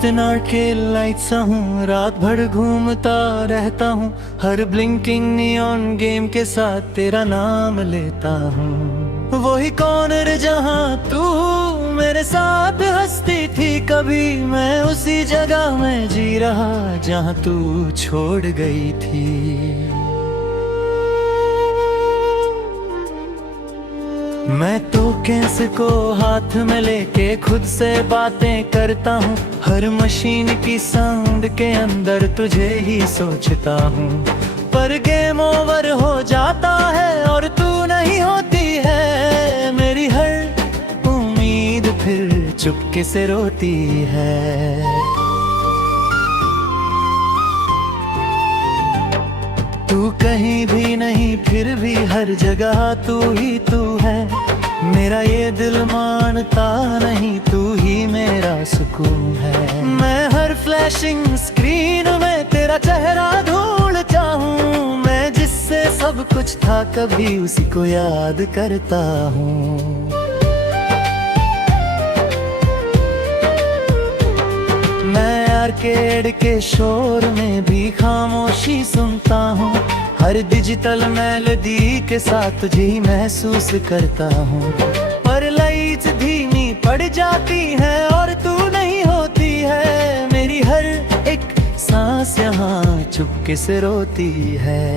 Astronaut के lights हूँ, रात भर घूमता रहता हूँ, हर ब्लिंकिंग नियॉन गेम के साथ तेरा नाम लेता हूँ। वही कॉर्नर जहाँ तू मेरे साथ हंसती थी कभी, मैं उसी जगह में जी रहा जहाँ तू छोड़ गई थी। मैं तो कैसे को हाथ में लेके खुद से बातें करता हूँ, हर मशीन की साउंड के अंदर तुझे ही सोचता हूँ। पर गेम ओवर हो जाता है और तू नहीं होती है, मेरी हर उम्मीद फिर चुपके से रोती है। तू कहीं भी नहीं फिर भी हर जगह तू ही तू है, मेरा ये दिल मानता नहीं, तू ही मेरा सुकून है। मैं हर फ्लैशिंग स्क्रीन में तेरा चेहरा ढूंढता हूँ, मैं जिससे सब कुछ था कभी उसी को याद करता हूँ। मैं आर्केड के शोर में भी खामोशी सुनता हूँ, हर डिजिटल मेलोडी के साथ तुझे ही महसूस करता हूँ। पर लाइट्स धीमी पड़ जाती है और तू नहीं होती है, मेरी हर एक सांस यहाँ चुपके से रोती है।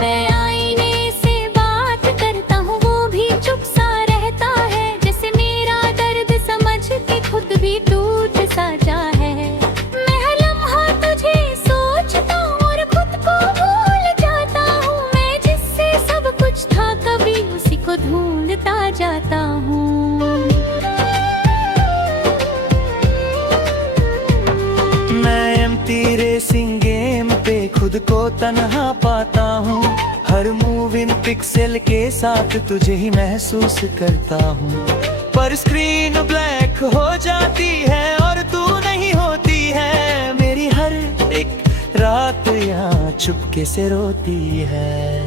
मैं आईने से बात करता हूँ, वो भी चुप सा रहता है, जैसे मेरा दर्द समझ के खुद भी टूट सा जा है। मैं हर लम्हा तुझे सोचता हूँ और खुद को भूल जाता हूँ, मैं जिससे सब कुछ था कभी उसी को ढूंढता जाता हूँ। मैं एम्प्टी रेसिंग गेम पे खुद को तन्हा पाता हूँ, हर मूव इन पिक्सेल के साथ तुझे ही महसूस करता हूँ। पर स्क्रीन ब्लैक हो जाती है और तू नहीं होती है, मेरी हर एक रात यहाँ चुपके से रोती है।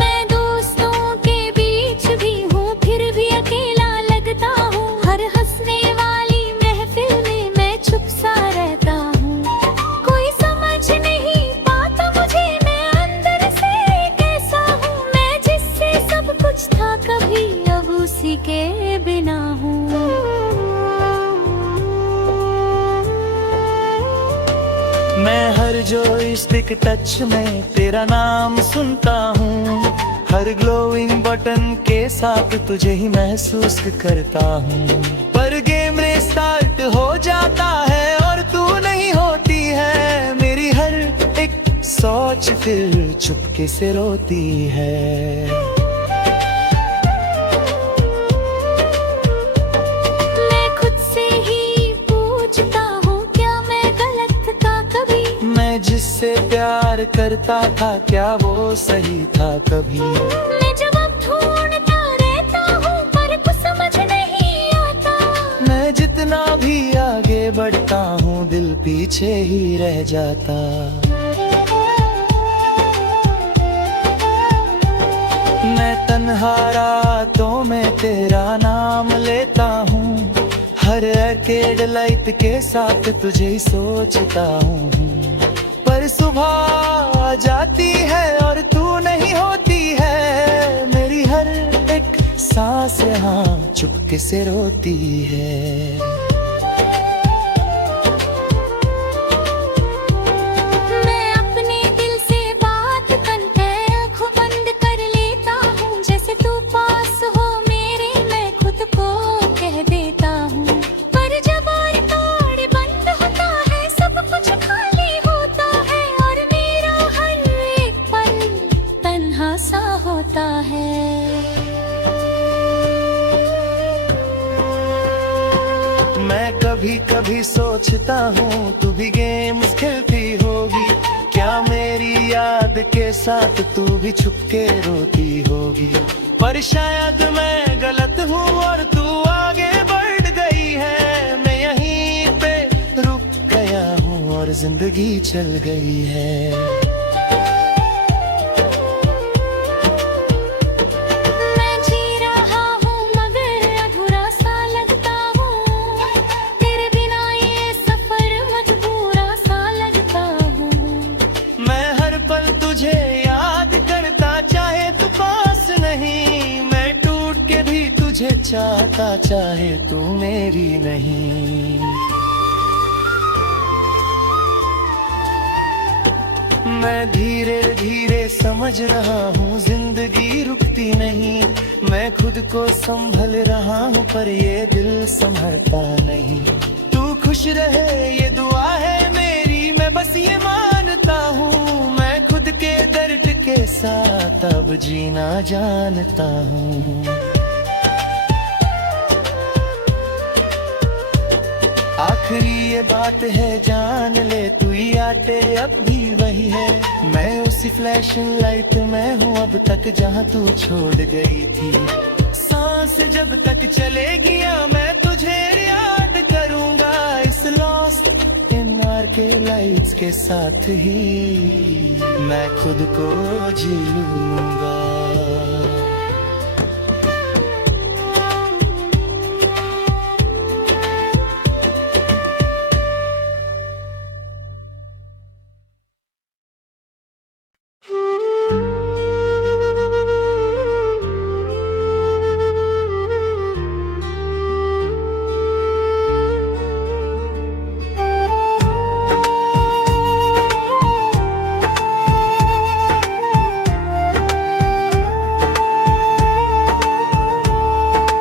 मैं दोस्तों के बीच भी हूँ फिर भी अकेला लगता हूँ, हर हंसने वाली महफिल में मैं चुप सा रहता हूँ। कोई समझ नहीं पाता मुझे मैं अंदर से कैसा हूँ, मैं जिससे सब कुछ था कभी अब उसी के बिना हूँ। मैं हर जॉयस्टिक टच में तेरा नाम सुनता हूँ, हर ग्लोइंग बटन के साथ तुझे ही महसूस करता हूँ। पर गेम रिस्टार्ट हो जाता है और तू नहीं होती है, मेरी हर एक सोच फिर चुपके से रोती है। मैं खुद से ही पूछता हूँ क्या मैं गलत था कभी, मैं जिससे प्यार करता था क्या वो सही था कभी। मैं जवाब ढूंढता रहता हूँ पर कुछ समझ नहीं आता, मैं जितना भी आगे बढ़ता हूँ दिल पीछे ही रह जाता। मैं तन्हा रातों में तेरा नाम लेता हूँ, हर आर्केड लाइट के साथ तुझे ही सोचता हूँ। पर सुबह आ जाती है और तू नहीं होती है, मेरी हर एक सांस यहाँ चुपके से रोती है। मैं अपने दिल से बात करके आँखों बंद कर लेता हूँ, जैसे तू पास हो मेरे मैं खुद को कह देता हूँ। पर जब रिकॉर्ड बंद होता है सब कुछ खाली होता है और मेरा हर एक पल तन्हा सा होता है। मैं कभी कभी सोचता हूँ तू भी गेम्स खेलती होगी, क्या मेरी याद के साथ तू भी छुपके रोती होगी। पर शायद मैं गलत हूँ और तू आगे बढ़ गई है, मैं यहीं पे रुक गया हूँ और जिंदगी चल गई है। चाहता चाहे तू मेरी नहीं। मैं धीरे धीरे समझ रहा हूँ जिंदगी रुकती नहीं। मैं खुद को संभल रहा हूँ पर ये दिल संभलता नहीं। तू खुश रहे ये दुआ है मेरी, मैं बस ये मानता हूँ। मैं खुद के दर्द के साथ अब जीना जानता हूँ। आखिरी ये बात है जान ले तू, आटे अब भी वही है। मैं उसी फ्लैशिंग लाइट में हूँ अब तक जहाँ तू छोड़ गई थी। सांस जब तक चलेगी मैं तुझे याद करूँगा। इस लॉस्ट इन के लाइट्स के साथ ही मैं खुद को जी लूँगा।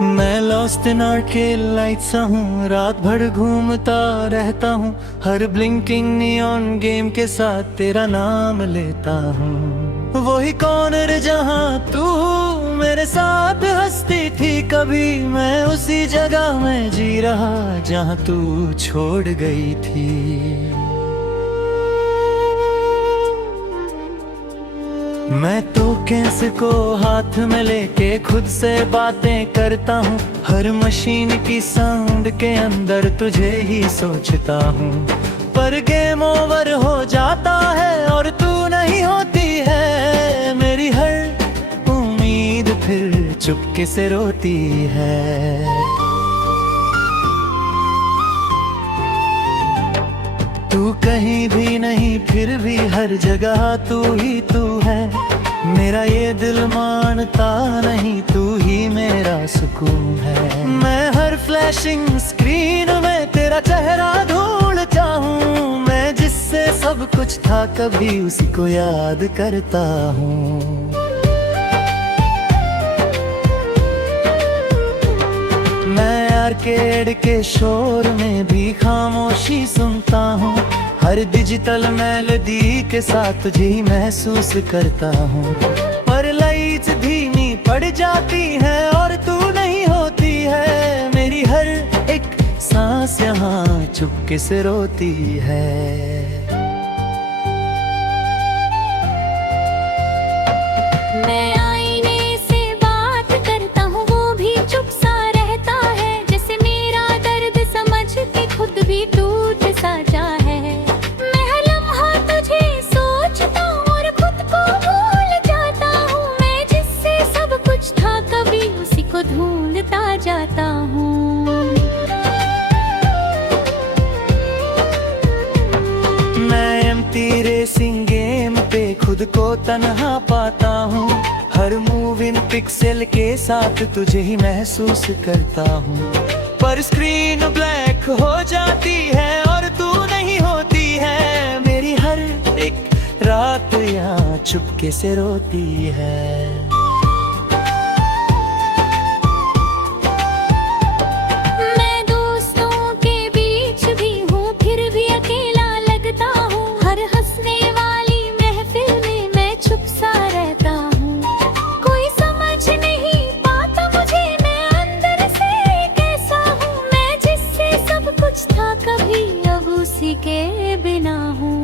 मैं लॉस्ट इन आर्ट के लाइट्स हूँ, रात भर घूमता रहता हूँ। हर ब्लिंकिंग नियॉन गेम के साथ तेरा नाम लेता हूँ। वही कॉर्नर जहाँ तू मेरे साथ हंसती थी कभी, मैं उसी जगह में जी रहा जहाँ तू छोड़ गई थी। मैं तो कैसे को हाथ में लेके खुद से बातें करता हूँ। हर मशीन की साउंड के अंदर तुझे ही सोचता हूँ। पर गेम ओवर हो जाता है और तू नहीं होती है। मेरी हर उम्मीद फिर चुपके से रोती है। तू कहीं भी नहीं फिर भी हर जगह तू ही तू है। मेरा ये दिल मानता नहीं तू ही मेरा सुकून है। मैं हर फ्लैशिंग स्क्रीन में तेरा चेहरा ढूंढता हूँ। मैं जिससे सब कुछ था कभी उसी को याद करता हूँ। मैं आर्केड के शोर में भी खामोशी सुनता हूँ। हर डिजिटल मेलोडी के साथ तुझे ही महसूस करता हूँ। पर लाइट्स धीमी पड़ जाती है और तू नहीं होती है। मेरी हर एक सांस यहाँ चुपके से रोती है। मैं आईने से बात करता हूँ वो भी चुप सा रहता है। जैसे मेरा दर्द समझ के खुद भी टूट सा जा है। मैं हर लम्हा तुझे सोचता हूँ और खुद को भूल जाता हूँ। मैं जिससे सब कुछ था कभी उसी को ढूंढता जाता हूँ। मैं एम्प्टी रेसिंग गेम पे खुद को तन्हा पाता हूँ। हर मूव इन पिक्सेल के साथ तुझे ही महसूस करता हूँ। पर स्क्रीन ब्लैक हो जाती है और तू नहीं होती है। मेरी हर एक रात यहाँ चुपके से रोती है। मैं दोस्तों के बीच भी हूँ फिर भी अकेला लगता हूँ। हर हंसने वाली महफिल में मैं चुप सा रहता हूँ। कोई समझ नहीं पाता मुझे मैं अंदर से कैसा हूँ। मैं जिससे सब कुछ था कभी अब उसी के बिना हूँ।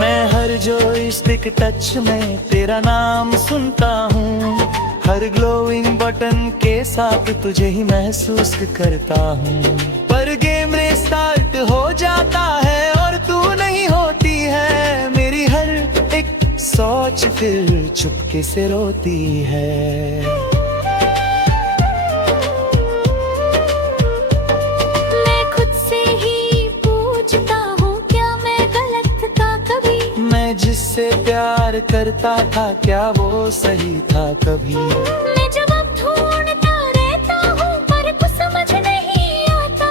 मैं हर जॉयस्टिक टच में तेरा नाम सुनता हूँ। हर ग्लोइंग बटन के साथ तुझे ही महसूस करता हूँ। पर गेम रिस्टार्ट हो जाता है और तू नहीं होती है। मेरी हर एक सोच फिर चुपके से रोती है। मैं खुद से ही पूछता हूँ क्या मैं गलत था कभी। मैं जिससे प्यार करता था, क्या वो सही था कभी? मैं जब अब ढूंढता रहता हूँ पर कुछ समझ नहीं आता।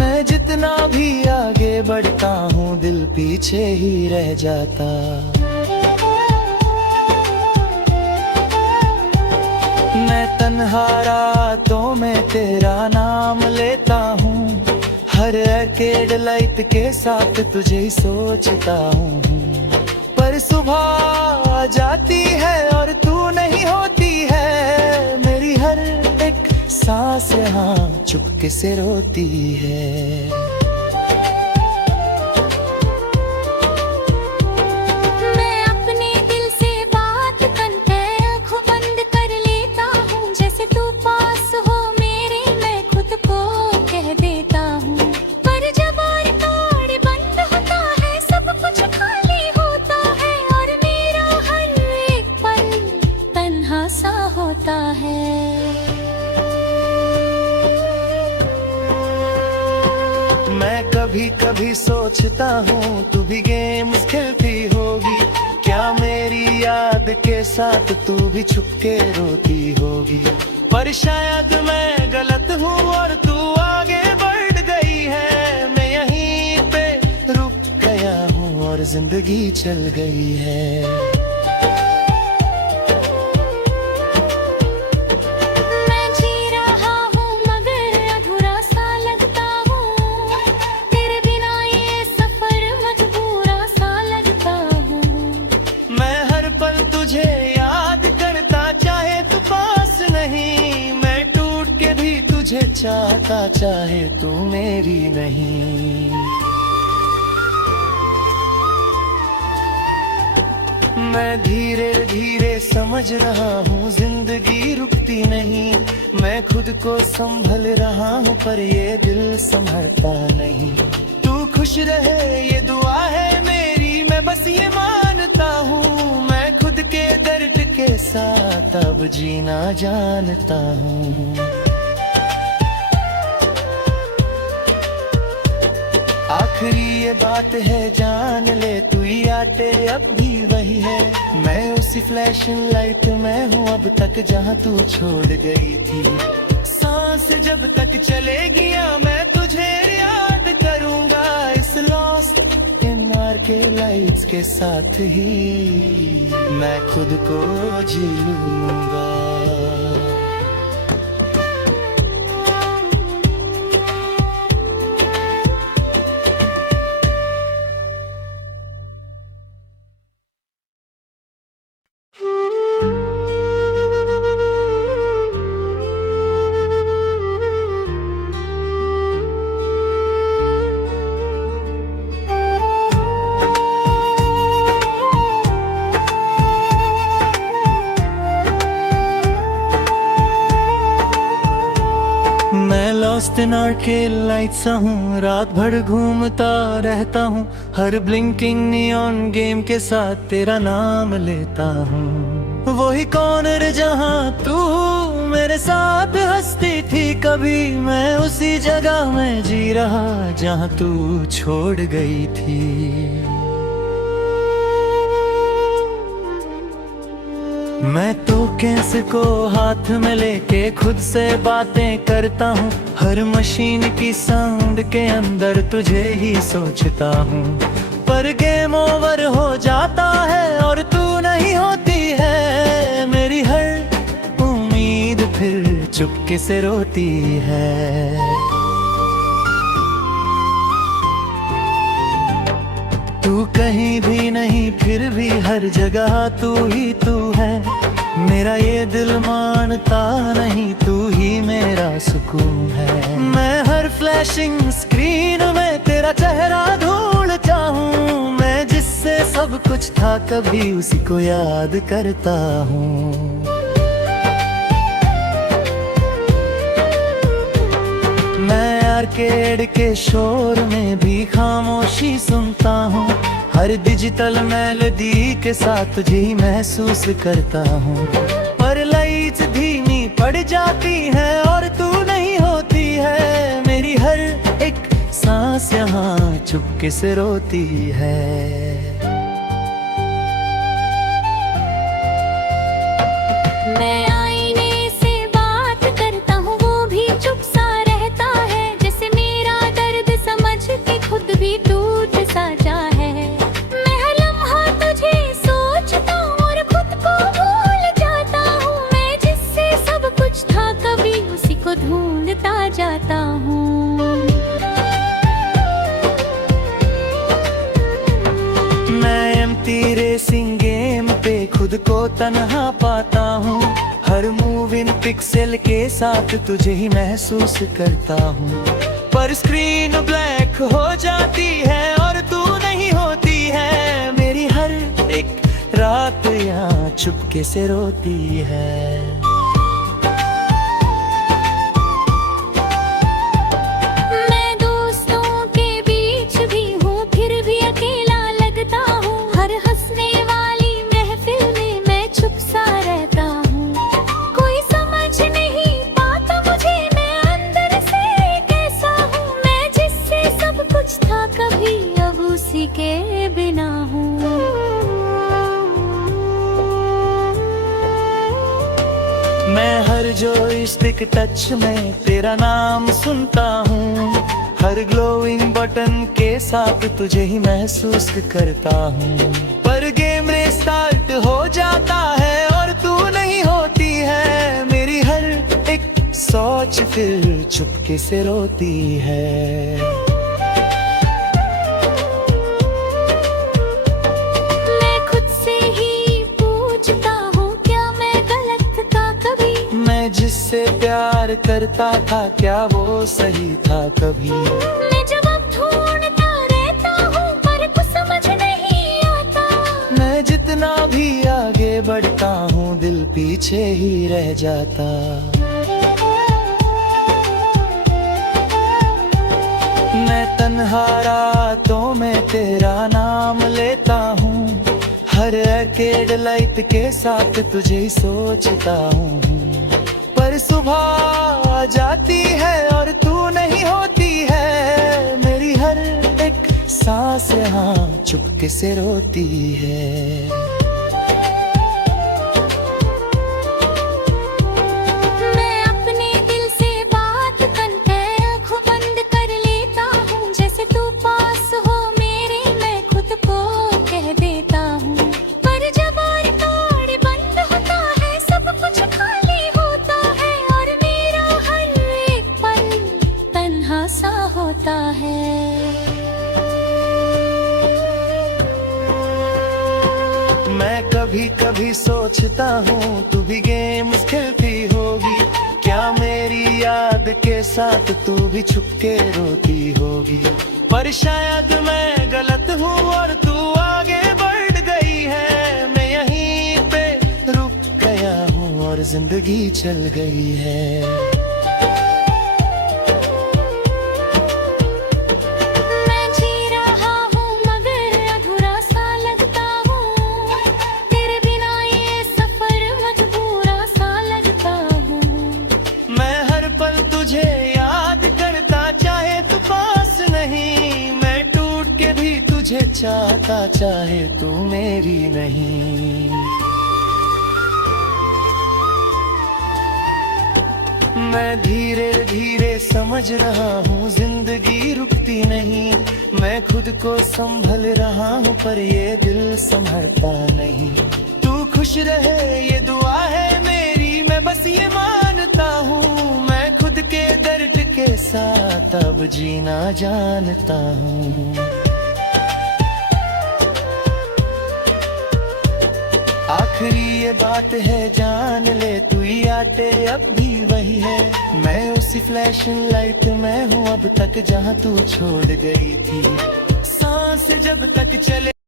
मैं जितना भी आगे बढ़ता हूँ दिल पीछे ही रह जाता। मैं तन्हा रातों में तेरा नाम लेता हूँ, हर आर्केड लाइट के साथ तुझे ही सोचता हूँ। पर सुबह आ जाती है और तू नहीं होती है, मेरी हर एक सांस यहाँ चुपके से रोती है। मैं अपने दिल से बात करके आँखों बंद कर लेता हूँ, जैसे तू पास हो मेरे मैं खुद को कह देता हूँ। पर जब रिकॉर्ड बंद होता है सब कुछ खाली होता है और मेरा हर एक पल तन्हा सा होता है। मैं कभी कभी सोचता हूँ तू भी गेम्स खेलती होगी, क्या मेरी याद के साथ तू भी छुपके रोती होगी? पर शायद मैं गलत हूँ और तू आगे बढ़ गई है, मैं यहीं पे रुक गया हूँ और जिंदगी चल गई है। मैं जी रहा हूँ मगर अधूरा सा लगता हूँ, तेरे बिना ये सफर मजबूरा सा लगता हूँ। मैं हर पल तुझे याद करता, चाहे तू पास नहीं, मैं टूट के भी तुझे चाहता, चाहे तू मेरी नहीं। मैं धीरे धीरे समझ रहा हूँ जिंदगी रुकती नहीं, मैं खुद को संभल रहा हूँ पर ये दिल संभलता नहीं। तू खुश रहे ये दुआ है मेरी, मैं बस ये मानता हूँ, मैं खुद के दर्द के साथ अब जीना जानता हूँ। आखिरी ये बात है जान ले, तू ही आटे अब भी वही है, मैं उसी फ्लैशिंग लाइट में हूँ अब तक जहाँ तू छोड़ गई थी। सांस जब तक चलेगी मैं तुझे याद करूँगा, इस लॉस्ट इन के लाइट्स के साथ ही मैं खुद को जी लूँगा। मैं लॉस्ट इन आर्केड लाइट्स हूँ, रात भर घूमता रहता हूँ, हर ब्लिंकिंग नियॉन गेम के साथ तेरा नाम लेता हूँ। वही कॉर्नर जहाँ तू मेरे साथ हंसती थी कभी, मैं उसी जगह में जी रहा जहाँ तू छोड़ गई थी। मैं तो कैसे को हाथ में लेके खुद से बातें करता हूँ, हर मशीन की साउंड के अंदर तुझे ही सोचता हूँ। पर गेम ओवर हो जाता है और तू नहीं होती है, मेरी हर उम्मीद फिर चुपके से रोती है। तू कहीं भी नहीं फिर भी हर जगह तू ही तू है, मेरा ये दिल मानता नहीं तू ही मेरा सुकून है। मैं हर फ्लैशिंग स्क्रीन में तेरा चेहरा ढूंढता हूँ, मैं जिससे सब कुछ था कभी उसी को याद करता हूँ। मैं आर्केड के शोर में भी खामोशी सुनता हूँ, हर डिजिटल मेलोडी के साथ तुझे ही महसूस करता हूँ। पर लाइट्स धीमी पड़ जाती है और तू नहीं होती है, मेरी हर एक सांस यहाँ चुपके से रोती है। जाता हूँ। मैं एम्प्टी रेसिंग गेम पे खुद को तन्हा पाता हूँ। हर मूव इन पिक्सेल के साथ तुझे ही महसूस करता हूँ। पर स्क्रीन ब्लैक हो जाती है और तू नहीं होती है। मेरी हर एक रात यहाँ चुपके से रोती है। मैं दोस्तों के बीच भी हूँ, फिर भी अकेला लगता हूँ। हर हंसने वाली महफिल में मैं चुप सा रहता हूँ। कोई समझ नहीं पाता मुझे, मैं अंदर से कैसा हूँ। मैं जिससे सब कुछ था कभी, अब उसी के बिना हूँ। मैं हर जॉयस्टिक टच में तेरा नाम सुनता हूँ। हर ग्लोइंग बटन के साथ तुझे ही महसूस करता हूँ। पर गेम स्टार्ट हो जाता है और तू नहीं होती है। मेरी हर एक सोच फिर चुपके से रोती है। जिससे प्यार करता था क्या वो सही था कभी। मैं जवाब ढूंढता रहता हूँ पर कुछ समझ नहीं आता। मैं जितना भी आगे बढ़ता हूँ दिल पीछे ही रह जाता। मैं तन्हा रातों में तेरा नाम लेता हूँ। हर आर्केड लाइट के साथ तुझे ही सोचता हूँ। पर सुबह आ जाती है और तू नहीं होती है। मेरी हर एक सांस यहाँ चुपके से रोती है। मैं अपने दिल से बात करके आँखों बंद कर लेता हूँ। जैसे तू पास हो मेरे, मैं खुद को कह देता हूँ। पर जब रिकॉर्ड बंद होता है सब कुछ खाली होता है और मेरा हर एक पल तन्हा सा होता है। मैं कभी कभी सोचता हूँ तू भी गेम्स खेलती होगी। क्या मेरी याद के साथ तू भी छुपके रोती होगी। पर शायद मैं गलत हूँ और तू आगे बढ़ गई है। मैं यहीं पे रुक गया हूँ और जिंदगी चल गई है। तुझे याद करता चाहे तू पास नहीं। मैं टूट के भी तुझे चाहता चाहे तू मेरी नहीं। मैं धीरे धीरे समझ रहा हूँ जिंदगी रुकती नहीं। मैं खुद को संभल रहा हूँ पर ये दिल संभलता नहीं। तू खुश रहे ये दुआ है मेरी, मैं बस ये मानता हूँ। खुद के दर्द के साथ अब जीना जानता हूँ। आखिरी ये बात है जान ले तू, या तेरे अब भी वही है। मैं उसी फ्लैशिंग लाइट में हूँ अब तक जहाँ तू छोड़ गई थी।